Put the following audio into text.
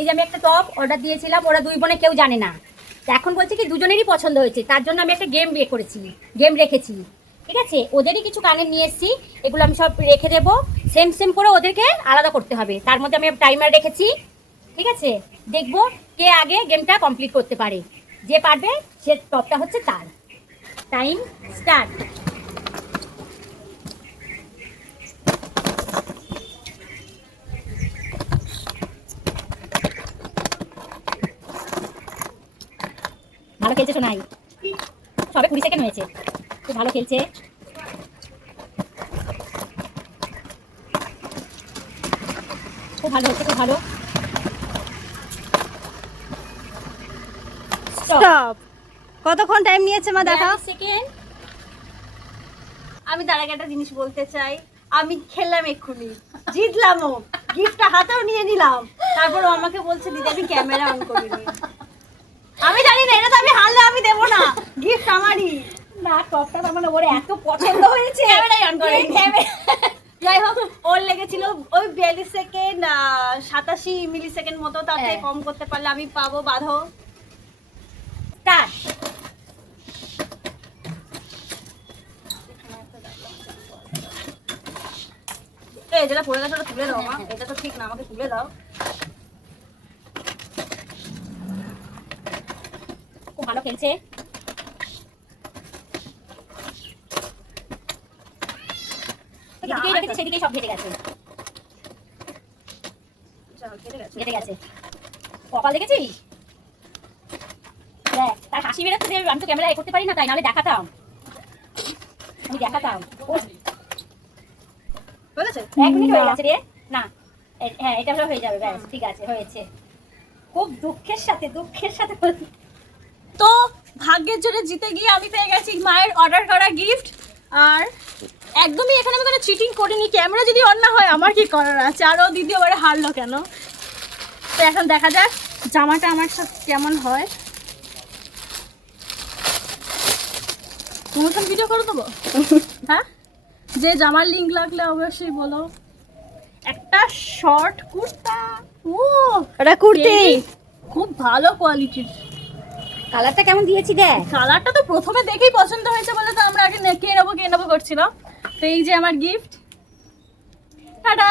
এই যে আমি একটা টপ অর্ডার দিয়েছিলাম, ওরা দুই বোনে কেউ জানে না। এখন বলছে কি দুজনেরই পছন্দ হয়েছে, তার জন্য আমি একটা গেম রেখেছি। ঠিক আছে, ওদেরই কিছু কানের নিয়ে এসেছি, এগুলো আমি সব রেখে দেবো। সেম সেম করে ওদেরকে আলাদা করতে হবে, তার মধ্যে আমি টাইমার রেখেছি। ঠিক আছে, দেখবো কে আগে গেমটা কমপ্লিট করতে পারে। যে পারবে সে টপটা হচ্ছে তার। Time start. ভালো খেলছে শোনাই, সবে 20 সেকেন্ড হয়েছে, খুব ভালো খেলছে। খুব ভালো হচ্ছে, খুব ভালো। স্টপ। কতক্ষণ টাইম নিয়েছে মা দেখা? সেকেন্ড। আমি তার আগে একটা জিনিস বলতে চাই, আমি খেললাম এক্ষুনি, জিতলামও, গিফটটা হাতেও নিয়ে নিলাম, তারপর আমাকে বলছে দিদি আমি ক্যামেরা অন করিনি। আমি জানি না, এটা তো আমি হারলে আমি দেবো না, গিফট আমারই। না, টপটা তার মানে ওর এত পছন্দ হয়েছে, ক্যামেরাই অন করিনি। যাই হোক, ওর লেগেছিল ওই 42 সেকেন্ড, 87 মিলি সেকেন্ড মতো, তাতে হ্যাঁ। কম করতে পারলে আমি পাবো। বাঁধো। স্টার্ট। এই যেটা পড়ে গেছে ওটা তুলে দাও মা, এটা তো ঠিক না, আমাকে তুলে দাও। খুব ভালো খেলছে। যেদিকেই রেখেছে সেদিকেই সব ঘেটে গেছে, ঘেটে গেছে। কপাল দেখেছিস? দেখ তার হাসি বেরোচ্ছে যে আমি তো ক্যামেরা এ করতে পারি না, তাই নাহলে দেখাতাম, আমি দেখাতাম। হয়ে গেছে? 1 মিনিট হয়ে গেছে রে। না, হ্যাঁ এটা হলো হয়ে যাবে, ব্যাস ঠিক আছে, হয়েছে। খুব দুঃখের সাথে তো ভাগ্যের জোরে জিতে গিয়ে আমি পেয়ে গেছি মায়ের অর্ডার করা গিফট। আর একদমই এখানে আমি কোনো চিটিং করিনি, ক্যামেরা যদি অন না হয় আমার কি করার আছে, আর ও দ্বিতীয়বারে হারলো কেন। তো এখন দেখা যাক জামাটা আমার সাথে কেমন হয়। প্রমোশন ভিডিও করে দেবো? হ্যাঁ, যে জামার লিঙ্ক লাগলে অবশ্যই বলো। একটা শর্ট কুর্তা, ও এটা কুর্তি খুব ভালো কোয়ালিটির। কালারটা কেমন দিয়েছি দেখ। কালারটা তো প্রথমে দেখেই পছন্দ হয়েছে বলে তো আমরা আগে কে নেবো করছিলাম। তো এই যে আমার গিফট, টাটা।